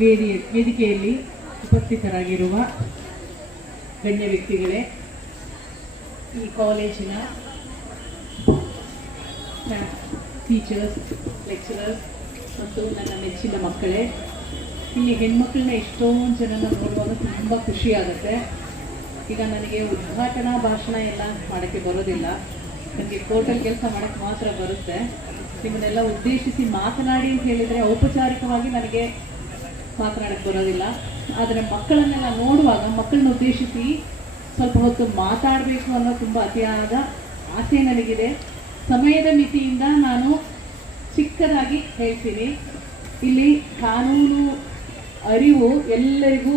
ವೇದಿ, ವೇದಿಕೆಯಲ್ಲಿ ಉಪಸ್ಥಿತರಾಗಿರುವ ಗಣ್ಯ ವ್ಯಕ್ತಿಗಳೇ, ಈ ಕಾಲೇಜಿನ ಟೀಚರ್ಸ್ ಲೆಕ್ಚರರ್ಸ್ ಮತ್ತು ನನ್ನ ನೆಚ್ಚಿನ ಮಕ್ಕಳೇ ಇಲ್ಲಿ ಹೆಣ್ಮಕ್ಳನ್ನ ಎಷ್ಟೊಂದು ಜನನ ನೋಡುವಾಗ ತುಂಬ ಖುಷಿ ಆಗುತ್ತೆ ಈಗ ನನಗೆ ಉದ್ಘಾಟನಾ ಭಾಷಣ ಎಲ್ಲ ಮಾಡೋಕ್ಕೆ ಬರೋದಿಲ್ಲ. ನನಗೆ ಟೋಟಲ್ ಕೆಲಸ ಮಾಡೋಕ್ಕೆ ಮಾತ್ರ ಬರುತ್ತೆ. ನಿಮ್ಮನ್ನೆಲ್ಲ ಉದ್ದೇಶಿಸಿ ಮಾತನಾಡಿ ಅಂತ ಹೇಳಿದರೆ ಔಪಚಾರಿಕವಾಗಿ ನನಗೆ ಮಾತನಾಡಕ್ಕೆ ಬರೋದಿಲ್ಲ. ಆದರೆ ಮಕ್ಕಳನ್ನೆಲ್ಲ ನೋಡುವಾಗ ಮಕ್ಕಳನ್ನ ಉದ್ದೇಶಿಸಿ ಸ್ವಲ್ಪ ಹೊತ್ತು ಮಾತಾಡಬೇಕು ಅನ್ನೋ ತುಂಬ ಅತಿಯಾದ ಆಸೆ ನನಗಿದೆ. ಸಮಯದ ಮಿತಿಯಿಂದ ನಾನು ಚಿಕ್ಕದಾಗಿ ಹೇಳ್ತೀನಿ. ಇಲ್ಲಿ ಕಾನೂನು ಅರಿವು ಎಲ್ಲರಿಗೂ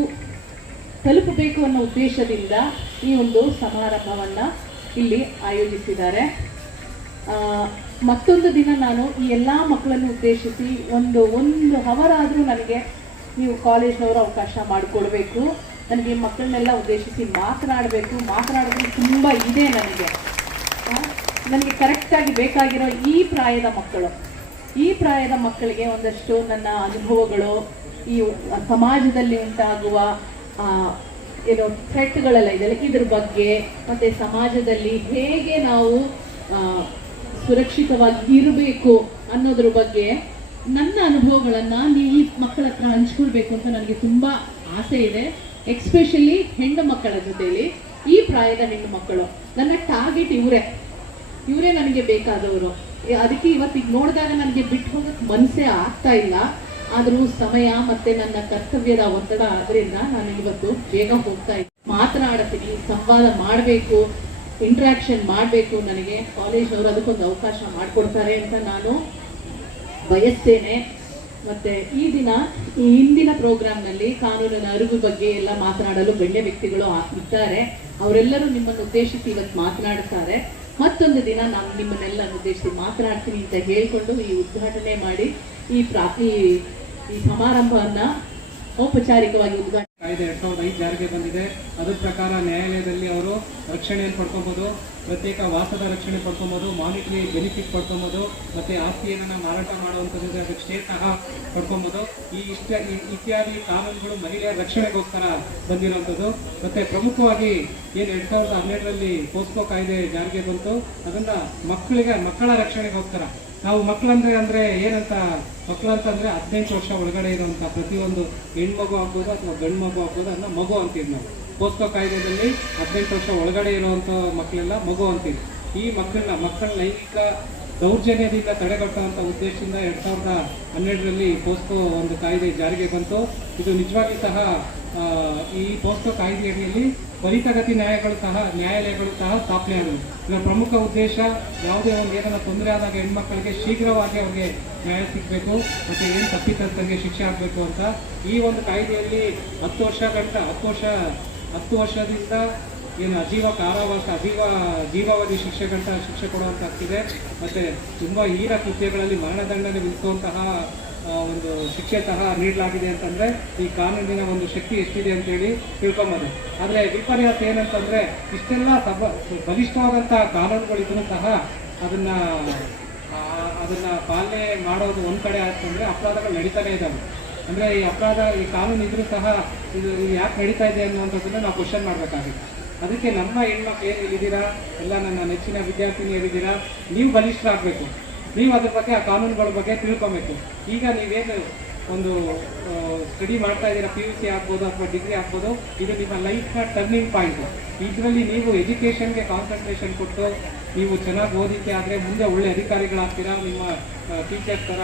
ತಲುಪಬೇಕು ಅನ್ನೋ ಉದ್ದೇಶದಿಂದ ಈ ಒಂದು ಸಮಾರಂಭವನ್ನು ಇಲ್ಲಿ ಆಯೋಜಿಸಿದ್ದಾರೆ. ಮತ್ತೊಂದು ದಿನ ನಾನು ಈ ಎಲ್ಲ ಮಕ್ಕಳನ್ನು ಉದ್ದೇಶಿಸಿ ಒಂದು ಒಂದು ಹವರ್ ಆದರೂ ನನಗೆ ನೀವು ಕಾಲೇಜ್ನವರು ಅವಕಾಶ ಮಾಡಿಕೊಡ್ಬೇಕು. ನನಗೆ ಮಕ್ಕಳನ್ನೆಲ್ಲ ಉದ್ದೇಶಿಸಿ ಮಾತನಾಡಬೇಕು. ಮಾತನಾಡೋದು ತುಂಬ ಇದೆ ನನಗೆ. ನನಗೆ ಕರೆಕ್ಟಾಗಿ ಬೇಕಾಗಿರೋ ಈ ಪ್ರಾಯದ ಮಕ್ಕಳು. ಈ ಪ್ರಾಯದ ಮಕ್ಕಳಿಗೆ ಒಂದಷ್ಟು ನನ್ನ ಅನುಭವಗಳು, ಈ ಸಮಾಜದಲ್ಲಿ ಉಂಟಾಗುವ ಏನೋ ಥ್ರೆಟ್ಗಳೆಲ್ಲ ಇದೆಯಲ್ಲ ಇದ್ರ ಬಗ್ಗೆ, ಮತ್ತು ಸಮಾಜದಲ್ಲಿ ಹೇಗೆ ನಾವು ಸುರಕ್ಷಿತವಾಗಿ ಇರಬೇಕು ಅನ್ನೋದ್ರ ಬಗ್ಗೆ ನನ್ನ ಅನುಭವಗಳನ್ನ ನೀವು ಈ ಮಕ್ಕಳ ಹತ್ರ ಹಂಚ್ಕೊಳ್ಬೇಕು ಅಂತ ನನಗೆ ತುಂಬಾ ಆಸೆ ಇದೆ. ಎಕ್ಸ್ಪೆಷಲಿ ಹೆಣ್ಣು ಮಕ್ಕಳ ಜೊತೆಯಲ್ಲಿ ಈ ಪ್ರಾಯದ ಹೆಣ್ಣು ಮಕ್ಕಳು. ನನ್ನ ಟಾರ್ಗೆಟ್ ಇವರೇ. ಇವರೇ ನನಗೆ ಬೇಕಾದವರು. ಅದಕ್ಕೆ ಇವತ್ತಿಗೆ ನೋಡಿದಾಗ ನನಗೆ ಬಿಟ್ಟು ಹೋಗಕ್ಕೆ ಮನಸ್ಸೇ ಆಗ್ತಾ ಇಲ್ಲ. ಆದರೂ ಸಮಯ ಮತ್ತೆ ನನ್ನ ಕರ್ತವ್ಯದ ಒತ್ತಡ ಆದ್ರಿಂದ ನಾನು ಇವತ್ತು ಬೇಗ ಹೋಗ್ತಾ ಇದ್ದೆ. ಮಾತನಾಡ್ತೀನಿ, ಸಂವಾದ ಮಾಡಬೇಕು ಇಂಟ್ರಾಕ್ಷನ್ ಮಾಡಬೇಕು ನನಗೆ. ಕಾಲೇಜ್ ಕಾಲೇಜ್ನವರು ಅದಕ್ಕೊಂದು ಅವಕಾಶ ಮಾಡಿಕೊಡ್ತಾರೆ ಅಂತ ನಾನು ಬಯಸ್ತೇನೆ. ಮತ್ತೆ ಈ ದಿನ, ಈ ಹಿಂದಿನ ಪ್ರೋಗ್ರಾಂನಲ್ಲಿ ಕಾನೂನಿನ ಅರಿವು ಬಗ್ಗೆ ಎಲ್ಲ ಮಾತನಾಡಲು ಗಣ್ಯ ವ್ಯಕ್ತಿಗಳು ಇದ್ದಾರೆ. ಅವರೆಲ್ಲರೂ ನಿಮ್ಮನ್ನು ಉದ್ದೇಶಿಸಿ ಇವತ್ತು ಮಾತನಾಡುತ್ತಾರೆ. ಮತ್ತೊಂದು ದಿನ ನಾನು ನಿಮ್ಮನ್ನೆಲ್ಲ ಉದ್ದೇಶಿಸಿ ಮಾತನಾಡ್ತೀನಿ ಅಂತ ಹೇಳ್ಕೊಂಡು ಈ ಉದ್ಘಾಟನೆ ಮಾಡಿ ಈ ಪ್ರಾ ಈ ಸಮಾರಂಭವನ್ನ ಔಪಚಾರಿಕವಾಗಿ ಉದ್ಘಾಟನೆ ಕಾಯ್ದೆ ಎರಡ್ ಸಾವಿರದ ಐದು ಜಾರಿಗೆ ಬಂದಿದೆ. ಅದ್ರ ಪ್ರಕಾರ ನ್ಯಾಯಾಲಯದಲ್ಲಿ ಅವರು ರಕ್ಷಣೆಯನ್ನು ಪಡ್ಕೊಬೋದು, ಪ್ರತ್ಯೇಕ ವಾಸದ ರಕ್ಷಣೆ ಪಡ್ಕೊಬೋದು ಮಾನಿಟರಿ ಬೆನಿಫಿಟ್ ಪಡ್ಕೊಬೋದು, ಮತ್ತೆ ಆಸ್ತಿಯನ್ನು ಮಾರಾಟ ಮಾಡುವಂಥದ್ದು ಅದಕ್ಕೆ ಸ್ಟೇ ಸಹ ಪಡ್ಕೊಬೋದು. ಈ ಇಷ್ಟ ಇತ್ಯಾದಿ ಕಾನೂನುಗಳು ಮಹಿಳೆಯರ ರಕ್ಷಣೆಗೋಸ್ಕರ ಬಂದಿರುವಂಥದ್ದು. ಮತ್ತೆ ಪ್ರಮುಖವಾಗಿ ಏನು ಎರಡ್ ಸಾವಿರದ ಹನ್ನೆರಡರಲ್ಲಿ ಪೋಸ್ಕೋ ಕಾಯ್ದೆ ಜಾರಿಗೆ ಬಂತು. ಅದನ್ನ ಮಕ್ಕಳಿಗೆ, ಮಕ್ಕಳ ರಕ್ಷಣೆಗೋಸ್ಕರ ನಾವು ಮಕ್ಕಳಂದ್ರೆ ಅಂದ್ರೆ ಏನಂತ ಮಕ್ಕಳು ಅಂತಂದ್ರೆ ಹದಿನೆಂಟು ವರ್ಷ ಒಳಗಡೆ ಇರುವಂತ ಪ್ರತಿಯೊಂದು ಹೆಣ್ಮಗು ಆಗ್ಬೋದು ಅಥವಾ ಗಂಡು ಮಗು ಆಗ್ಬೋದು ಅದನ್ನ ಮಗು ಅಂತೀವಿ ನಾವು. ಪೋಸ್ಕೋ ಕಾಯ್ದೆಯಲ್ಲಿ ಹದಿನೆಂಟು ವರ್ಷ ಒಳಗಡೆ ಇರುವಂತ ಮಕ್ಕಳೆಲ್ಲ ಮಗು ಅಂತೀವಿ. ಈ ಮಕ್ಕಳನ್ನ ಮಕ್ಕಳ ಲೈಂಗಿಕ ದೌರ್ಜನ್ಯದಿಂದ ತಡೆಗಟ್ಟುವಂತ ಉದ್ದೇಶದಿಂದ ಎರಡ್ ಸಾವಿರದ ಹನ್ನೆರಡರಲ್ಲಿ ಪೋಸ್ಕೋ ಒಂದು ಕಾಯ್ದೆ ಜಾರಿಗೆ ಬಂತು. ಇದು ನಿಜವಾಗಿ ಸಹ ಈ ಪೋಸ್ಕೋ ಕಾಯ್ದೆಯಡಿಯಲ್ಲಿ ತ್ವರಿತಗತಿ ನ್ಯಾಯಗಳು ಸಹ, ನ್ಯಾಯಾಲಯಗಳು ಸಹ ಸ್ಥಾಪನೆ ಆಗುವುದು ಇದರ ಪ್ರಮುಖ ಉದ್ದೇಶ ಯಾವುದೇ ಒಂದು ಏನಾರ ತೊಂದರೆ ಆದಾಗ ಹೆಣ್ಮಕ್ಕಳಿಗೆ ಶೀಘ್ರವಾಗಿ ಅವ್ರಿಗೆ ನ್ಯಾಯ ಸಿಗಬೇಕು, ಮತ್ತೆ ಏನು ತಪ್ಪಿತಸ್ಥರಿಗೆ ಶಿಕ್ಷೆ ಆಗಬೇಕು ಅಂತ. ಈ ಒಂದು ಕಾಯ್ದೆಯಲ್ಲಿ ಹತ್ತು ವರ್ಷ ಗಂಟ, ಹತ್ತು ವರ್ಷ, ಹತ್ತು ವರ್ಷದಿಂದ ಏನು ಅಜೀವ ಕಾರಾವಾಸ ಅಜೀವ ಜೀವಾವಧಿ ಶಿಕ್ಷೆ ಗಂಟ ಶಿಕ್ಷೆ ಕೊಡುವಂತ ಮತ್ತು ಮತ್ತೆ ತುಂಬಾ ಹೀರ ಕೃತ್ಯಗಳಲ್ಲಿ ಮರಣದಂಡನೆ ವಿಧಿಸುವಂತಹ ಒಂದು ಶಿಕ್ಷೆ ಸಹ ನೀಡಲಾಗಿದೆ ಅಂತಂದರೆ ಈ ಕಾನೂನಿನ ಒಂದು ಶಕ್ತಿ ಎಷ್ಟಿದೆ ಅಂತೇಳಿ ತಿಳ್ಕೊಂಬೋದು. ಆದರೆ ವಿಪರ್ಯಾಸ ಏನಂತಂದರೆ ಇಷ್ಟೆಲ್ಲ ಸಬ ಬಲಿಷ್ಠವಾದಂತಹ ಕಾನೂನುಗಳಿದ್ರು ಸಹ ಅದನ್ನು ಅದನ್ನು ಪಾಲನೆ ಮಾಡೋದು ಒಂದು ಕಡೆ ಅಂತಂದರೆ ಅಪರಾಧಗಳು ನಡೀತಾನೆ ಇದ್ದಾವೆ ಅಂದರೆ ಈ ಅಪರಾಧ, ಈ ಕಾನೂನು ಇದ್ರೂ ಸಹ ಇದು ಇದು ಯಾಕೆ ನಡೀತಾ ಇದೆ ಅನ್ನುವಂಥದ್ದನ್ನು ನಾವು ಕ್ವಶನ್ ಮಾಡಬೇಕಾಗಿತ್ತು. ಅದಕ್ಕೆ ನಮ್ಮ ಹೆಣ್ಮಕ್ಳು ಏನು ಹೇಳಿದ್ದೀರಾ? ಎಲ್ಲ ನನ್ನ ನೆಚ್ಚಿನ ವಿದ್ಯಾರ್ಥಿನಿ ಹೇಳಿದ್ದೀರಾ? ನೀವು ಬಲಿಷ್ಠರಾಗಬೇಕು. ನೀವು ಅದ್ರ ಬಗ್ಗೆ, ಆ ಕಾನೂನುಗಳ ಬಗ್ಗೆ ತಿಳ್ಕೊಬೇಕು. ಈಗ ನೀವೇನು ಒಂದು ಸ್ಟಡಿ ಮಾಡ್ತಾ ಇದ್ದೀರಾ ಪಿ ಯು ಸಿ ಆಗ್ಬೋದು ಅಥವಾ ಡಿಗ್ರಿ ಆಗ್ಬೋದು, ಇದು ನಿಮ್ಮ ಲೈಫ್ನ ಟರ್ನಿಂಗ್ ಪಾಯಿಂಟ್ ಇದರಲ್ಲಿ ನೀವು ಎಜುಕೇಷನ್ಗೆ ಕಾನ್ಸಂಟ್ರೇಷನ್ ಕೊಟ್ಟು, ನೀವು ಚೆನ್ನಾಗಿ ಓದಿಕೆ ಆದರೆ ಮುಂದೆ ಒಳ್ಳೆ ಅಧಿಕಾರಿಗಳಾಗ್ತೀರಾ, ನಿಮ್ಮ ಟೀಚರ್ಸ್ ಥರ